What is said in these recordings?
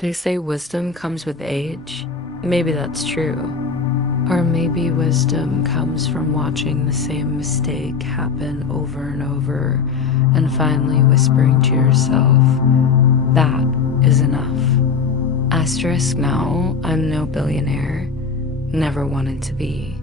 They say wisdom comes with age. Maybe that's true. Or maybe wisdom comes from watching the same mistake happen over and over and finally whispering to yourself, that is enough. Asterisk now, I'm no billionaire, never wanted to be.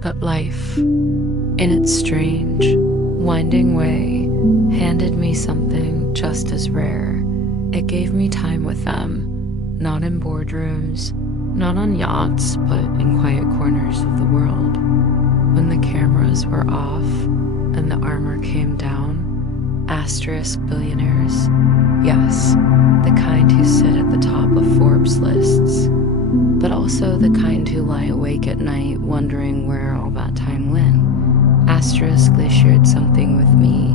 But life, in its strange, winding way, handed me something just as rare. It gave me time with them, not in boardrooms, not on yachts, but in quiet corners of the world. When the cameras were off and the armor came down, asterisk billionaires, yes, the kind who sit at the top of Forbes lists, but also the kind who lie awake at night wondering where all that time went. Asterisk, they shared something with me,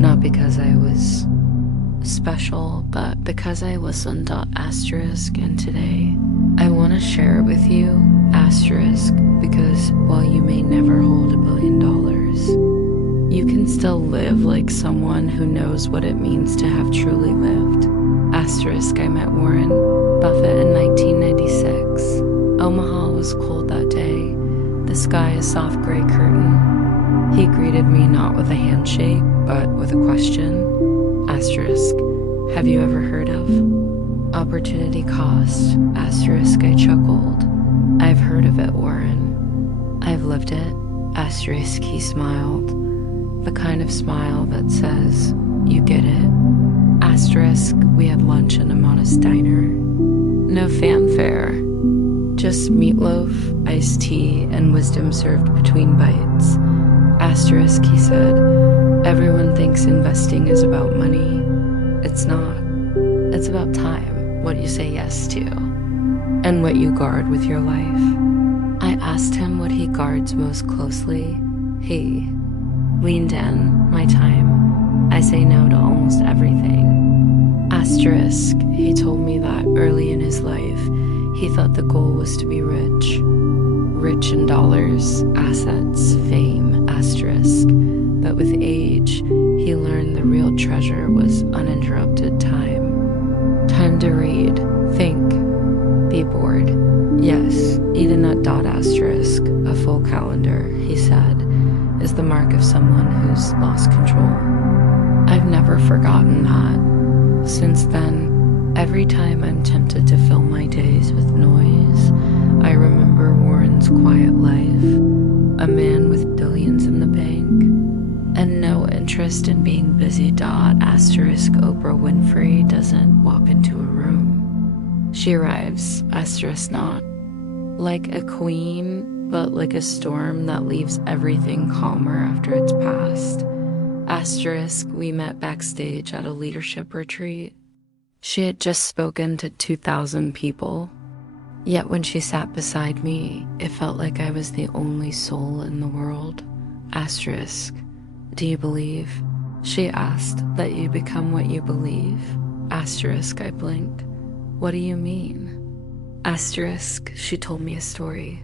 not because I was special, but because I listened to asterisk, and today I want to share with you asterisk because while you may never hold $1 billion, you can still live like someone who knows what it means to have truly lived. Asterisk, I met Warren Buffett in 1996. Omaha was cold that day, the sky a soft gray curtain. He greeted me not with a handshake, but with a question. Asterisk, have you ever heard of opportunity cost? Asterisk, I chuckled. I've heard of it, Warren. I've lived it. Asterisk, he smiled. The kind of smile that says, you get it. Asterisk, we had lunch in a modest diner. No fanfare, just meatloaf, iced tea, and wisdom served between bites. Asterisk, he said, everyone thinks investing is about money. It's not. It's about time, what you say yes to, and what you guard with your life. I asked him what he guards most closely. He leaned in, my time. I say no to almost everything. Asterisk, he told me that early in his life, he thought the goal was to be rich. Rich in dollars, assets, fame, asterisk. But with age, he learned the real treasure was uninterrupted time. Time to read, think, be bored. Yes, eat a nut dot asterisk, a full calendar, he said, is the mark of someone who's lost control. I've never forgotten that. Since then, every time I'm tempted to fill my days with noise, I remember Warren's quiet life, a man with billions in the bank, and no interest in being busy. Asterisk, Oprah Winfrey doesn't walk into a room. She arrives, asterisk not, like a queen, but like a storm that leaves everything calmer after it's passed. Asterisk, we met backstage at a leadership retreat. She had just spoken to 2,000 people. Yet when she sat beside me, it felt like I was the only soul in the world. Asterisk, do you believe? She asked, that you become what you believe. Asterisk, I blinked. What do you mean? Asterisk, she told me a story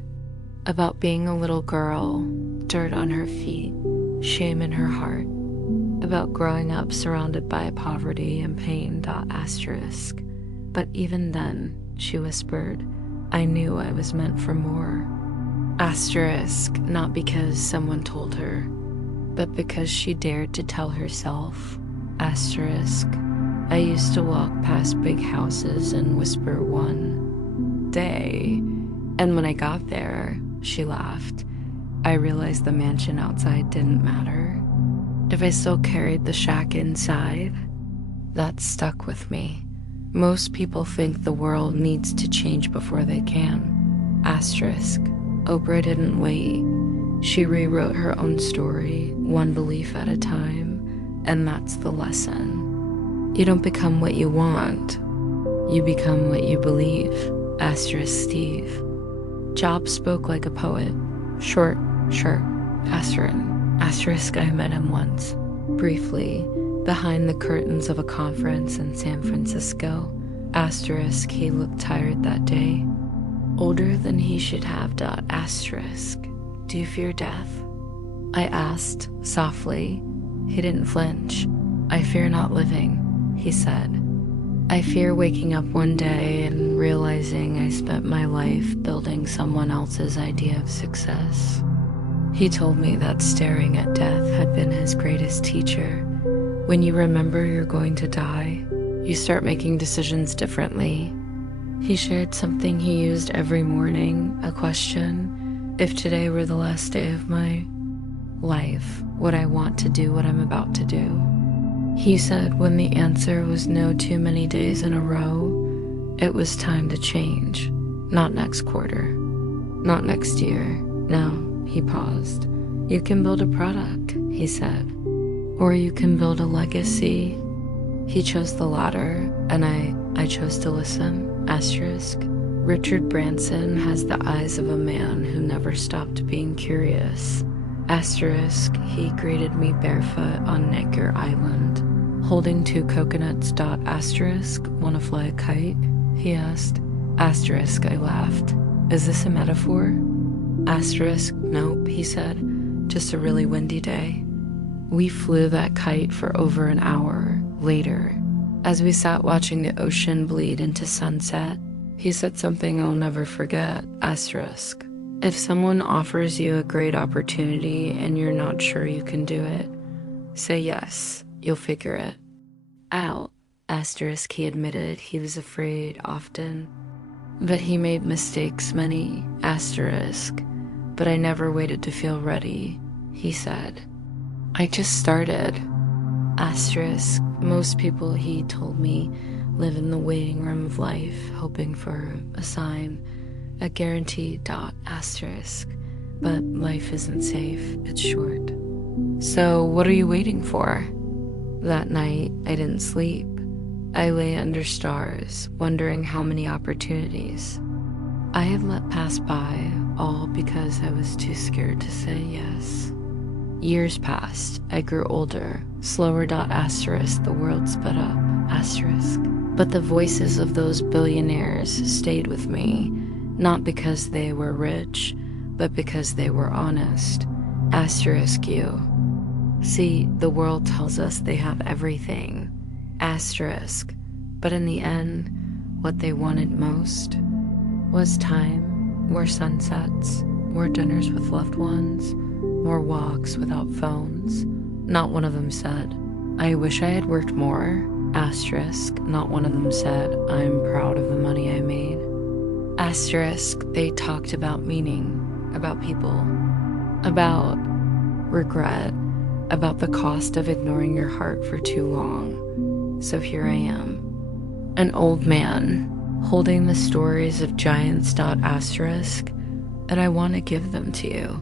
about being a little girl, dirt on her feet, shame in her heart, about growing up surrounded by poverty and pain. Asterisk, but even then, she whispered, I knew I was meant for more. Asterisk, not because someone told her, but because she dared to tell herself. Asterisk, I used to walk past big houses and whisper one day, and when I got there, she laughed. I realized the mansion outside didn't matter. If I still carried the shack inside, that stuck with me. Most people think the world needs to change before they can. Asterisk, Oprah didn't wait. She rewrote her own story, one belief at a time, and that's the lesson. You don't become what you want. You become what you believe. Asterisk Steve. Jobs spoke like a poet. Short, sharp, asterisk, I met him once, briefly, behind the curtains of a conference in San Francisco. Asterisk, he looked tired that day. Older than he should have. Asterisk, do you fear death? I asked, softly. He didn't flinch. I fear not living, he said. I fear waking up one day and realizing I spent my life building someone else's idea of success. He told me that staring at death had been his greatest teacher. When you remember you're going to die, you start making decisions differently. He shared something he used every morning, a question: if today were the last day of my life, would I want to do what I'm about to do? He said when the answer was no too many days in a row, it was time to change. Not next quarter, not next year. No, he paused. You can build a product, he said, or you can build a legacy. He chose the latter, and I chose to listen. Asterisk. Richard Branson has the eyes of a man who never stopped being curious. Asterisk. He greeted me barefoot on Necker Island, holding 2 coconuts. Asterisk. Wanna fly a kite? He asked. Asterisk. I laughed. Is this a metaphor? Asterisk. Nope, he said. Just a really windy day. We flew that kite for over an hour. Later, as we sat watching the ocean bleed into sunset, he said something I'll never forget. Asterisk. If someone offers you a great opportunity and you're not sure you can do it, say yes, you'll figure it out. Asterisk. He admitted he was afraid often, but he made mistakes many. Asterisk. But I never waited to feel ready, he said. I just started. Asterisk. Most people, he told me, live in the waiting room of life, hoping for a sign, a guarantee. Asterisk. But life isn't safe, it's short. So what are you waiting for? That night, I didn't sleep. I lay under stars, wondering how many opportunities I had let pass by, all because I was too scared to say yes. Years passed. I grew older, slower. Asterisk. The world sped up. Asterisk. But the voices of those billionaires stayed with me, not because they were rich, but because they were honest. Asterisk. You see, the world tells us they have everything. Asterisk. But in the end, what they wanted most was time, more sunsets, more dinners with loved ones, more walks without phones. Not one of them said, I wish I had worked more. Asterisk. Not one of them said, I'm proud of the money I made. Asterisk. They talked about meaning, about people, about regret, about the cost of ignoring your heart for too long. So here I am, an old man, holding the stories of giants. Asterisk. And I want to give them to you.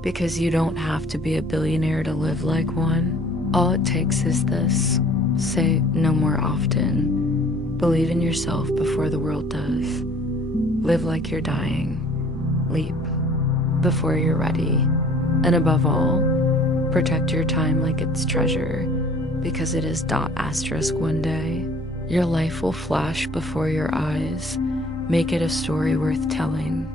Because you don't have to be a billionaire to live like one. All it takes is this. Say no more often. Believe in yourself before the world does. Live like you're dying. Leap before you're ready. And above all, protect your time like it's treasure, because it is. Asterisk. One day, your life will flash before your eyes. Make it a story worth telling.